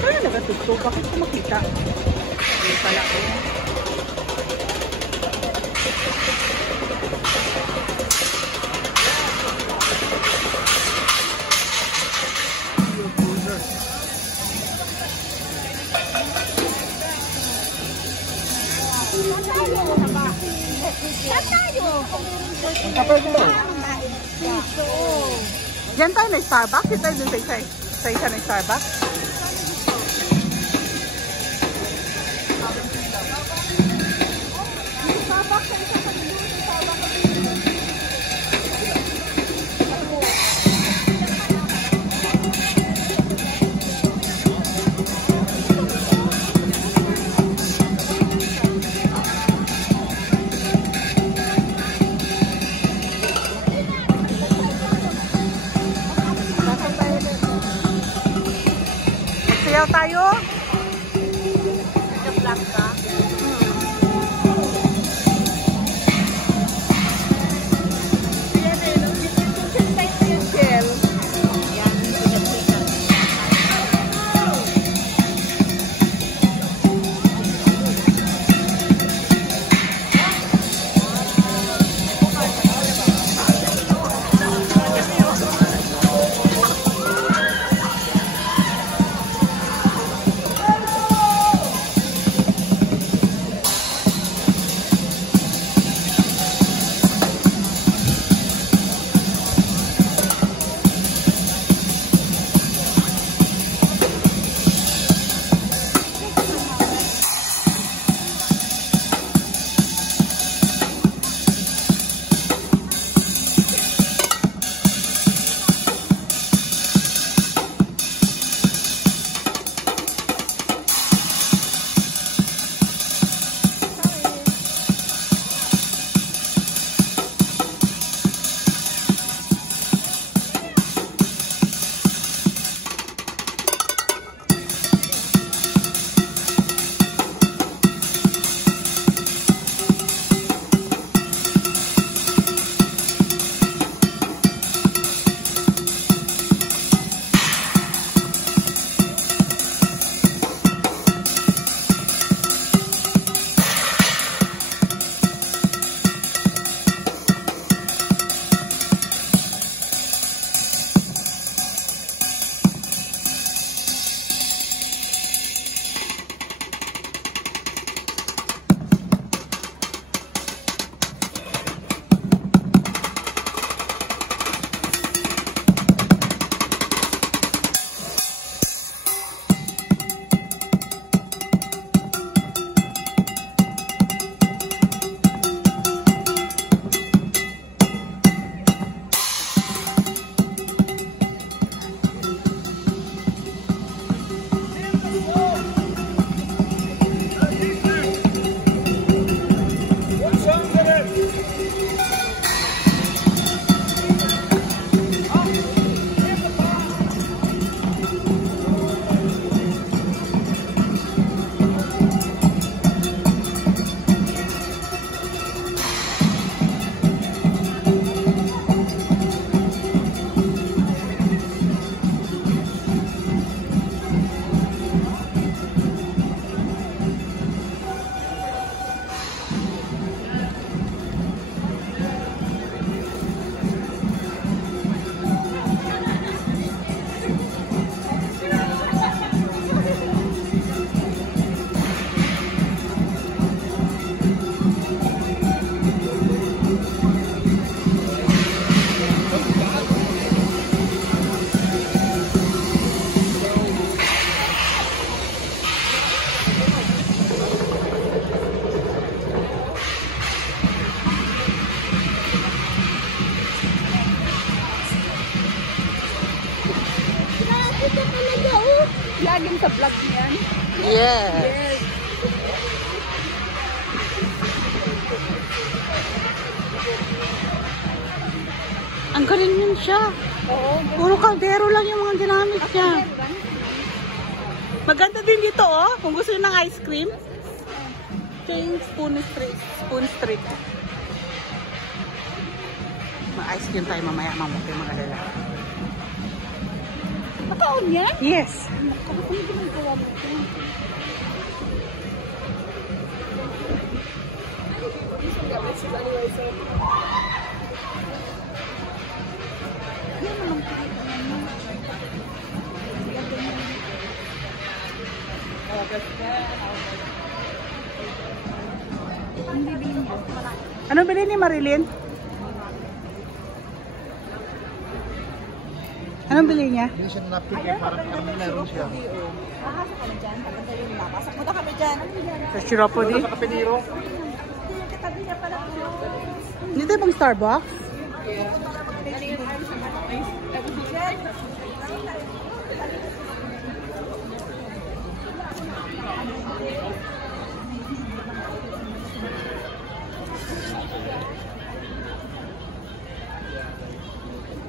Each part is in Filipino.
Paano nagatugtog? Bakit ko makita? Hindi pala ko. Diyan tayo na Starbucks? Dito tayo dun sa isa na Starbucks? Sayaw tayo. Nag-vlog ka? Laging sa vlog niyan. Yes. Ang galing yun siya. Oo. Puro kaldero lang yung mga ginamit niya. Maganda din dito, oh. Kung gusto nyo ng ice cream. Change Spoon Street. Spoon Street. Ma-ice cream tayo mamaya, mama. Kayo mag-alala. Makaon yan? Yes. Ano kung hindi gawa mo ito? Yan naman Anong bili ni Marilyn? Anong bili niya? Hindi siya napit eh, parang meron siya. Pasok kami dyan. Pagkanta yun na. Pasok mo na kami dyan. Sa Chiropody? Sa Kapiniro? Katabi niya pala. Dito bang Starbucks?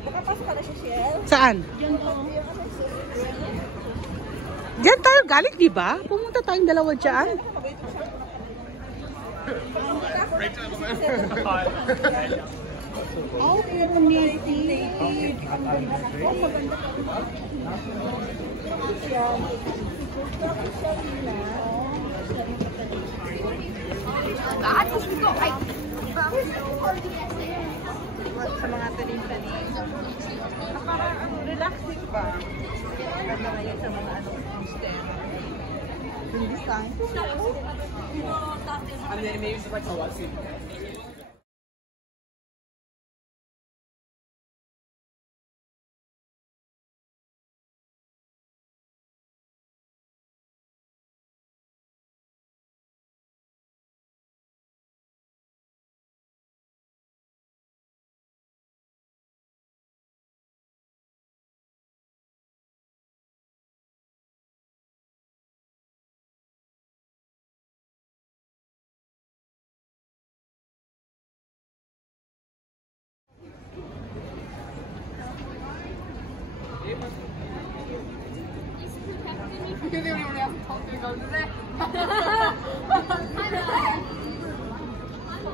Nakapasok ka na siya, Shell? Saan? Diyan po. Diyan tayo galing, di ba? Pumunta tayong dalawa dyan. Oh, community. Oh, maganda. Sa mga talim-talim. Parang relaxing ba? Ganda ngayon sa mga homestead. Yung design. And then maybe it's like a wasi.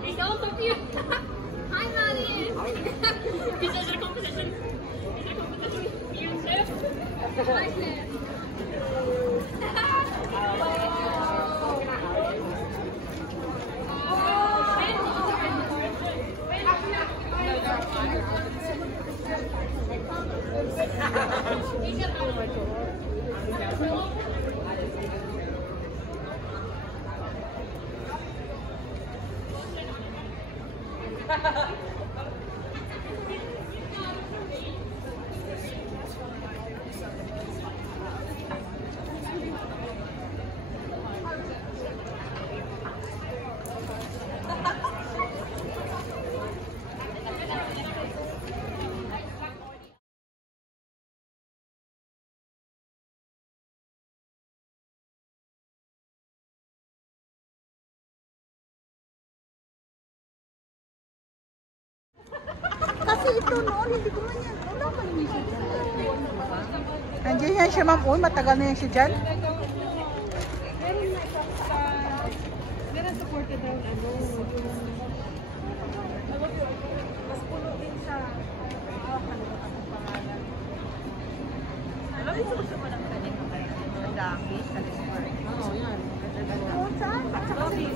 It's all so cute. Hi, Maddie. Is there a competition? Is there a competition? You too? Hi, Sam. Kasi ito noon, hindi ko man yan. Wala pa rin siya dyan. Nandiyan yan siya, ma'am. Uy, matagal na yan siya dyan. Meron supported daw, ano, mas puno din sa kalimutan ang pangalan. Alam mo, gusto mo ng tanim mo kayo. Sa daki, sa Lismar. Oo, yan. Saan? At saka si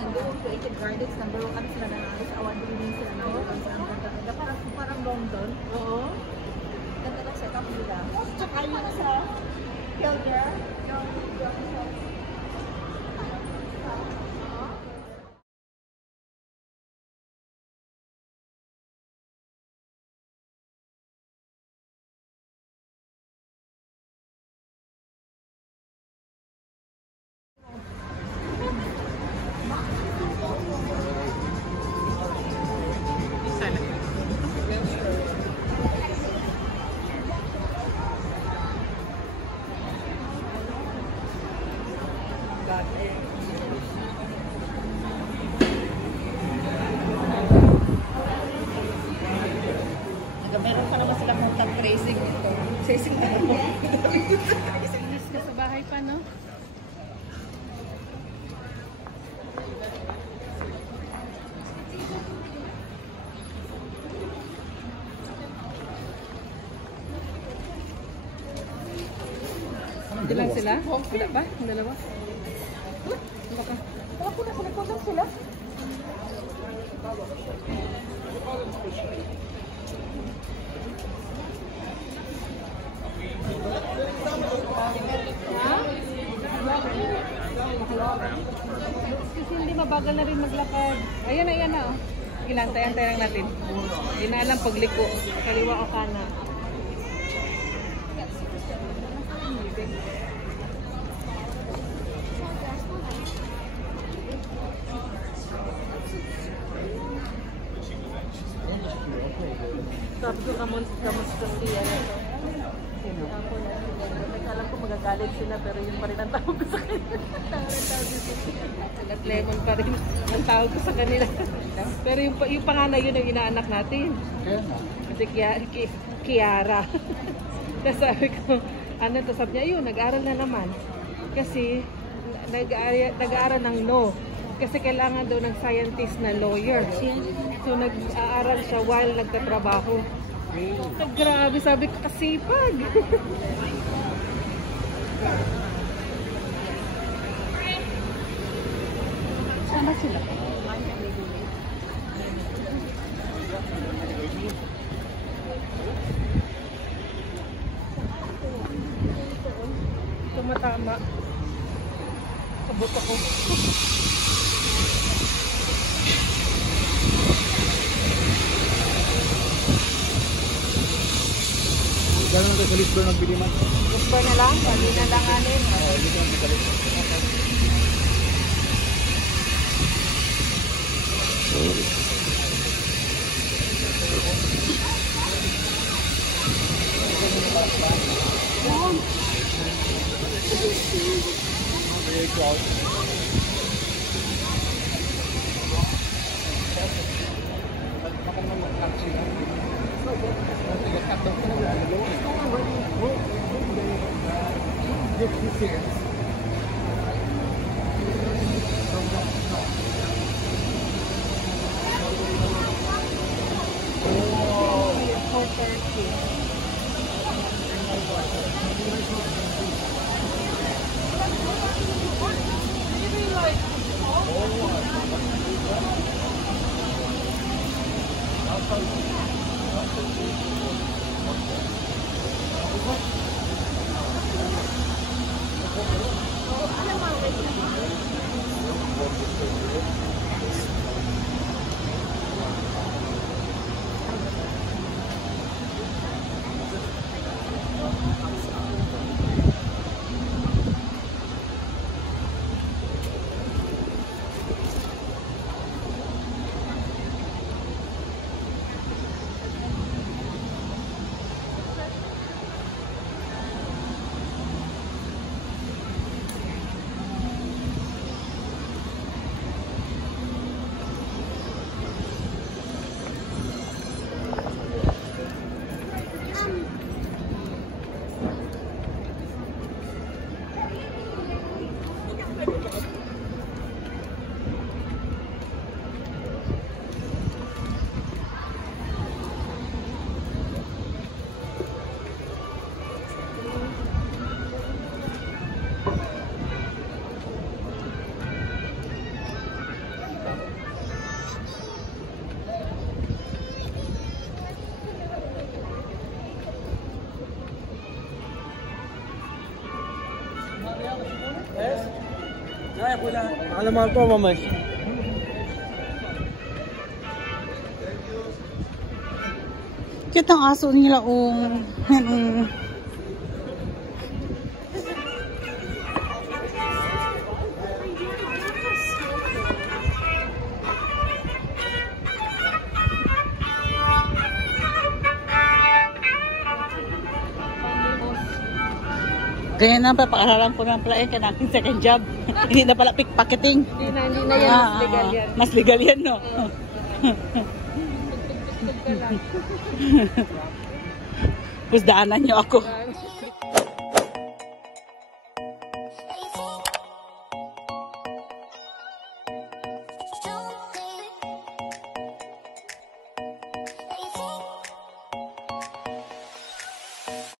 Nandoon, Creative Gardens, number 1 kami sila na awan din sila na parang London. Oo. Ganda ng setup nila. Tsaka yung sa Pilger. Meron pa naman silang contact tracing dito. Tracing na naman. Inis ka sa bahay pa, no? Hindi lang sila? Wala ba? Ang dalawa? Baka. Wala ko na sinagpuntan sila. Kasi hindi mabagal na rin maglakad. Ayan na, ayan na. Oh. Ilantay-antay lang natin. Hindi na alam pagliko. Kaliwa o kana. Sabi ko kamusta siya na to. Ako na sila. Nagkalam ko magagalit sila pero yun pa rin ang tawag ko sa kanila. At lemon pa rin ang tawag ko sa kanila. Pero yung panganay yun ang inaanak natin. Kaya nga. Kasi Kiara. Tapos sabi ko, ano to, sabi niya, yun, nag-aaral na naman. Kasi nag-aaral ng no. Kasi kailangan daw ng scientist na lawyer. So nag-aaral siya while nagtatrabaho. Grabe, sabi ko, kasipag. Sama sila. Tumatama. Kabot ako. Gano'n tayo sa Lisbon nagbili man. Gusto na lang, hindi na lang anin. Alaman ko, mamay. Cute ang aso nila, Kaya na pa, paaralan ko na pala kaya natin second job. Hindi na pala pickpocketing. Hindi na yan, mas legal yan. Mas legal yan, no? Tugtog ka lang. Tapos daanan niyo ako.